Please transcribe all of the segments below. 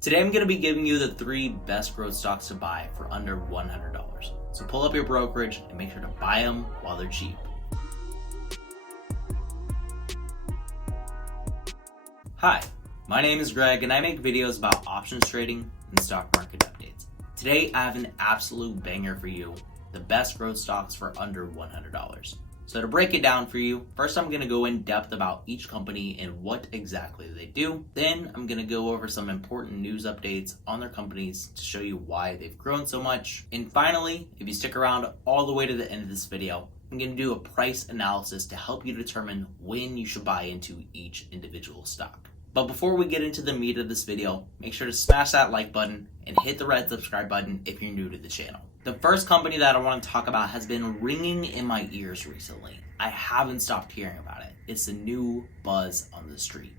Today I'm going to be giving you the 3 best growth stocks to buy for under $100. So pull up your brokerage and make sure to buy them while they're cheap. Hi, my name is Greg and I make videos about options trading and stock market updates. Today I have an absolute banger for you, the best growth stocks for under $100. So to break it down for you, first I'm going to go in depth about each company and what exactly they do. Then I'm going to go over some important news updates on their companies to show you why they've grown so much. And finally, if you stick around all the way to the end of this video, I'm going to do a price analysis to help you determine when you should buy into each individual stock. But before we get into the meat of this video, make sure to smash that like button and hit the red subscribe button if you're new to the channel. The first company that I want to talk about has been ringing in my ears recently. I haven't stopped hearing about it. It's the new buzz on the street,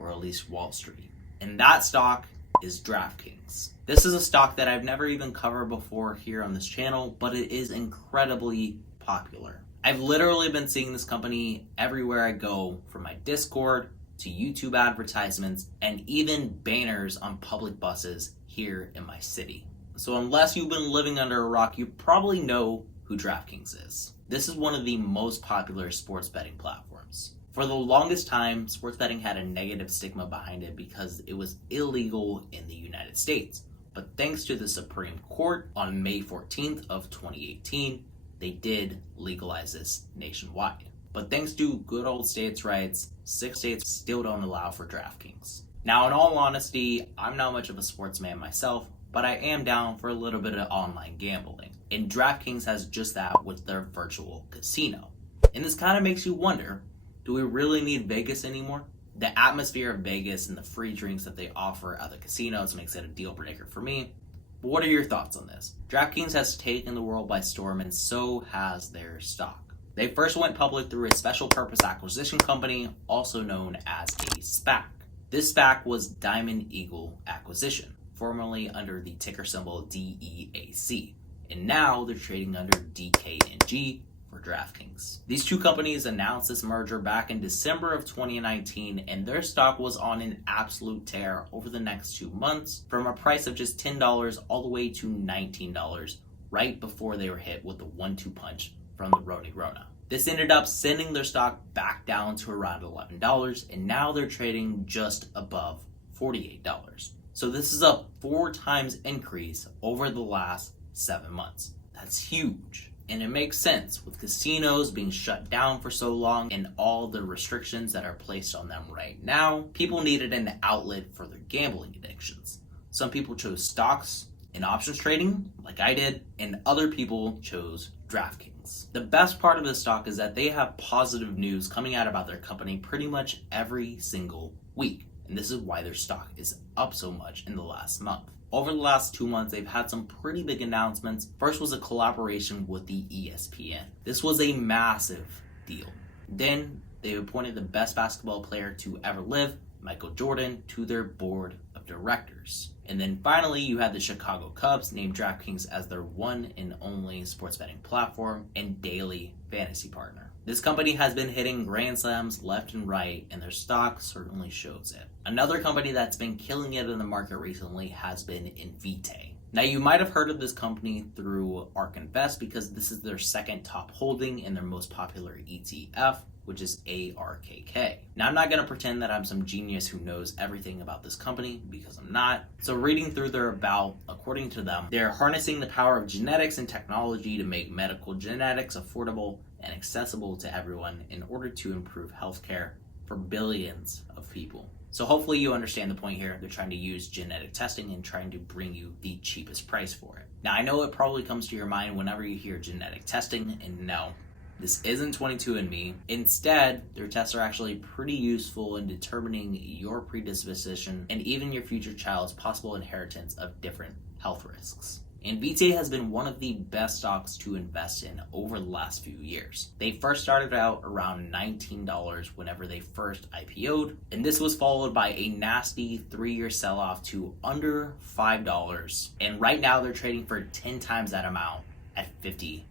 or at least Wall Street. And that stock is DraftKings. This is a stock that I've never even covered before here on this channel, but it is incredibly popular. I've literally been seeing this company everywhere I go, from my Discord to YouTube advertisements and even banners on public buses here in my city. So unless you've been living under a rock, you probably know who DraftKings is. This is one of the most popular sports betting platforms. For the longest time, sports betting had a negative stigma behind it because it was illegal in the United States. But thanks to the Supreme Court on May 14th of 2018, they did legalize this nationwide. But thanks to good old states' rights, 6 states still don't allow for DraftKings. Now, in all honesty, I'm not much of a sportsman myself, but I am down for a little bit of online gambling. And DraftKings has just that with their virtual casino. And this kind of makes you wonder, do we really need Vegas anymore? The atmosphere of Vegas and the free drinks that they offer at the casinos makes it a deal breaker for me. But what are your thoughts on this? DraftKings has taken the world by storm, and so has their stock. They first went public through a special purpose acquisition company, also known as a SPAC. This SPAC was Diamond Eagle Acquisition, formerly under the ticker symbol DEAC, and now they're trading under DKNG for DraftKings. These two companies announced this merger back in December of 2019, and their stock was on an absolute tear over the next 2 months, from a price of just $10 all the way to $19, right before they were hit with the 1-2 punch from the Rona. This ended up sending their stock back down to around $11, and now they're trading just above $48. So this is a 4 times increase over the last 7 months. That's huge. And it makes sense with casinos being shut down for so long and all the restrictions that are placed on them right now. People needed an outlet for their gambling addictions. Some people chose stocks and options trading, like I did, and other people chose DraftKings. The best part of this stock is that they have positive news coming out about their company pretty much every single week. And this is why their stock is up so much in the last month. Over the last 2 months, they've had some pretty big announcements. First was a collaboration with the ESPN. This was a massive deal. Then they appointed the best basketball player to ever live, Micheal Jordan, to their board of directors. And then finally, you had the Chicago Cubs name DraftKings as their one and only sports betting platform and daily fantasy partner. This company has been hitting grand slams left and right, and their stock certainly shows it. Another company that's been killing it in the market recently has been Invitae. Now, you might have heard of this company through ARK Invest because this is their second top holding in their most popular ETF, which is ARKK. Now, I'm not going to pretend that I'm some genius who knows everything about this company, because I'm not. So reading through their about, according to them, they're harnessing the power of genetics and technology to make medical genetics affordable and accessible to everyone in order to improve healthcare for billions of people. So hopefully you understand the point here. They're trying to use genetic testing and trying to bring you the cheapest price for it. Now, I know it probably comes to your mind whenever you hear genetic testing, and no, this isn't 22andMe. Instead, their tests are actually pretty useful in determining your predisposition and even your future child's possible inheritance of different health risks. Invitae has been one of the best stocks to invest in over the last few years. They first started out around $19 whenever they first IPO'd, and this was followed by a nasty 3-year sell-off to under $5, and right now they're trading for 10 times that amount at $50.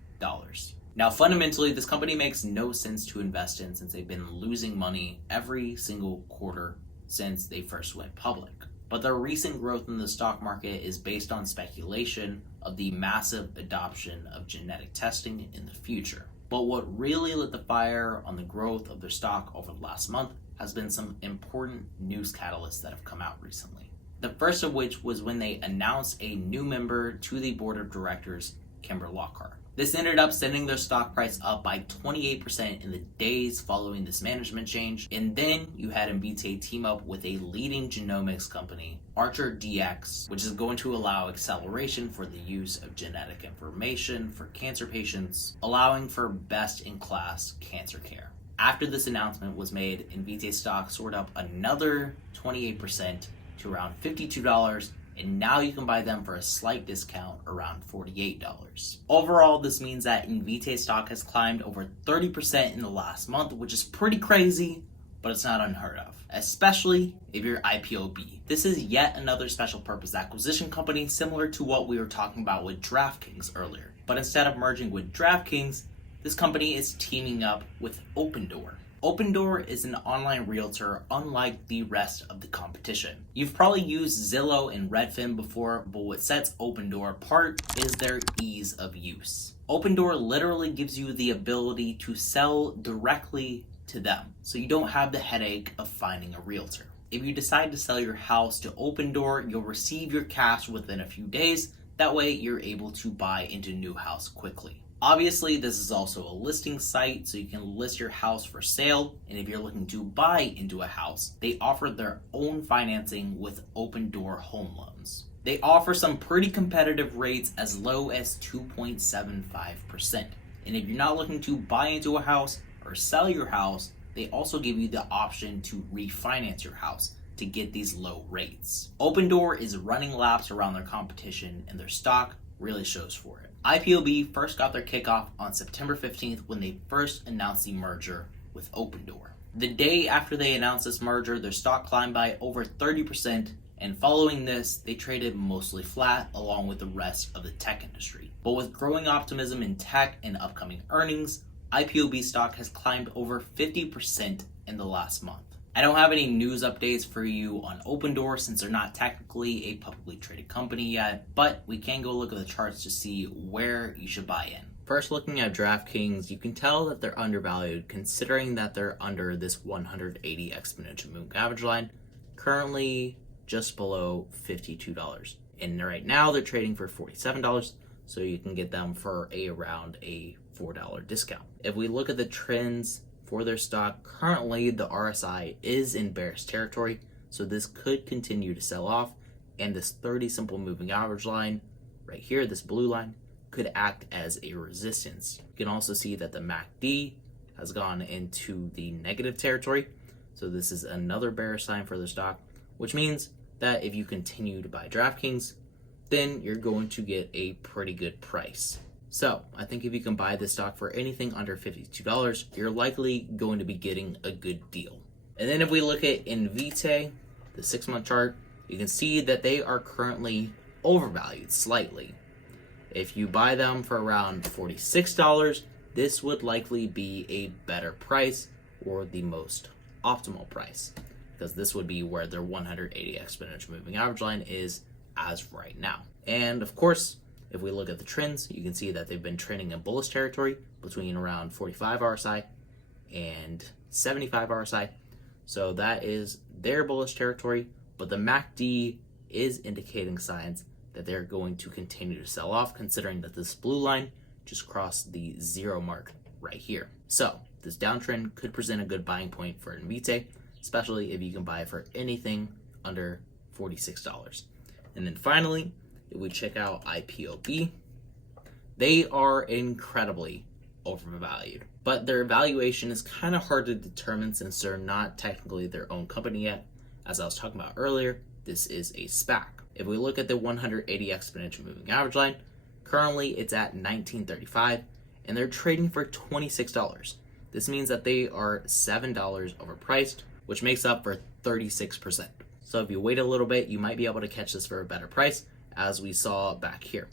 Now, fundamentally, this company makes no sense to invest in since they've been losing money every single quarter since they first went public. But the recent growth in the stock market is based on speculation of the massive adoption of genetic testing in the future. But what really lit the fire on the growth of their stock over the last month has been some important news catalysts that have come out recently. The first of which was when they announced a new member to the board of directors, Kimber Lockhart. This ended up sending their stock price up by 28% in the days following this management change. And then you had Invitae team up with a leading genomics company, ArcherDX, which is going to allow acceleration for the use of genetic information for cancer patients, allowing for best-in-class cancer care. After this announcement was made, Invitae stock soared up another 28% to around $52, and now you can buy them for a slight discount around $48. Overall, this means that Invitae stock has climbed over 30% in the last month, which is pretty crazy, but it's not unheard of, especially if you're IPOB. This is yet another special purpose acquisition company similar to what we were talking about with DraftKings earlier. But instead of merging with DraftKings, this company is teaming up with Opendoor. Opendoor is an online realtor unlike the rest of the competition. You've probably used Zillow and Redfin before, but what sets Opendoor apart is their ease of use. Opendoor literally gives you the ability to sell directly to them, so you don't have the headache of finding a realtor. If you decide to sell your house to Opendoor, you'll receive your cash within a few days. That way you're able to buy into a new house quickly. Obviously, this is also a listing site, so you can list your house for sale. And if you're looking to buy into a house, they offer their own financing with Opendoor home loans. They offer some pretty competitive rates as low as 2.75%. And if you're not looking to buy into a house or sell your house, they also give you the option to refinance your house to get these low rates. Opendoor is running laps around their competition, and their stock really shows for it. IPOB first got their kickoff on September 15th when they first announced the merger with Opendoor. The day after they announced this merger, their stock climbed by over 30%, and following this, they traded mostly flat along with the rest of the tech industry. But with growing optimism in tech and upcoming earnings, IPOB stock has climbed over 50% in the last month. I don't have any news updates for you on Opendoor since they're not technically a publicly traded company yet, but we can go look at the charts to see where you should buy in. First, looking at DraftKings, you can tell that they're undervalued considering that they're under this 180 exponential moving average line, currently just below $52. And right now they're trading for $47, so you can get them for around a $4 discount. If we look at the trends for their stock, currently the RSI is in bearish territory, so this could continue to sell off, and this 30 simple moving average line right here, this blue line, could act as a resistance. You can also see that the MACD has gone into the negative territory, so this is another bearish sign for the stock, which means that if you continue to buy DraftKings, then you're going to get a pretty good price. So I think if you can buy this stock for anything under $52, you're likely going to be getting a good deal. And then if we look at Invitae, the 6-month chart, you can see that they are currently overvalued slightly. If you buy them for around $46, this would likely be a better price or the most optimal price, because this would be where their 180 exponential moving average line is as right now. And of course, if we look at the trends, you can see that they've been trending in bullish territory between around 45 RSI and 75 RSI. So that is their bullish territory, but the MACD is indicating signs that they're going to continue to sell off, considering that this blue line just crossed the 0 mark right here. So this downtrend could present a good buying point for Invitae, especially if you can buy it for anything under $46. And then finally, if we check out IPOB, they are incredibly overvalued. But their valuation is kind of hard to determine since they're not technically their own company yet. As I was talking about earlier, this is a SPAC. If we look at the 180 exponential moving average line, currently it's at 1935, and they're trading for $26. This means that they are $7 overpriced, which makes up for 36%. So if you wait a little bit, you might be able to catch this for a better price, as we saw back here.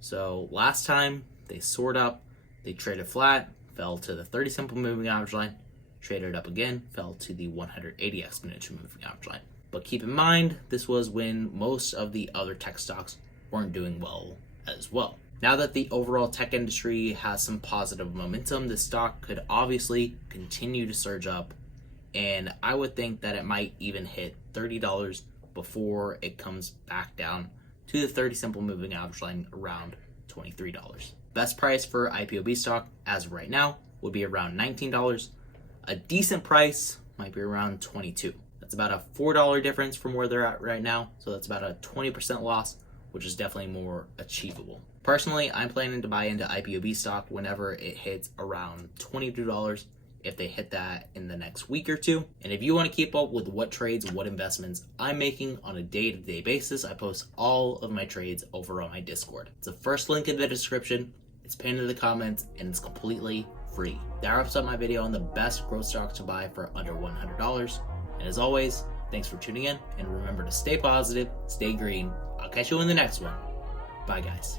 So last time they soared up, they traded flat, fell to the 30 simple moving average line, traded up again, fell to the 180 exponential moving average line. But keep in mind, this was when most of the other tech stocks weren't doing well as well. Now that the overall tech industry has some positive momentum, the stock could obviously continue to surge up, and I would think that it might even hit $30 before it comes back down to the 30 simple moving average line around $23. Best price for IPOB stock as of right now would be around $19. A decent price might be around $22. That's about a $4 difference from where they're at right now, so that's about a 20% loss, which is definitely more achievable. Personally, I'm planning to buy into IPOB stock whenever it hits around $22 if they hit that in the next week or two. And if you want to keep up with what trades, what investments I'm making on a day-to-day basis, I post all of my trades over on my Discord. It's the first link in the description, it's pinned in the comments, and it's completely free. That wraps up my video on the best growth stocks to buy for under $100. And as always, thanks for tuning in, and remember to stay positive, stay green. I'll catch you in the next one. Bye, guys.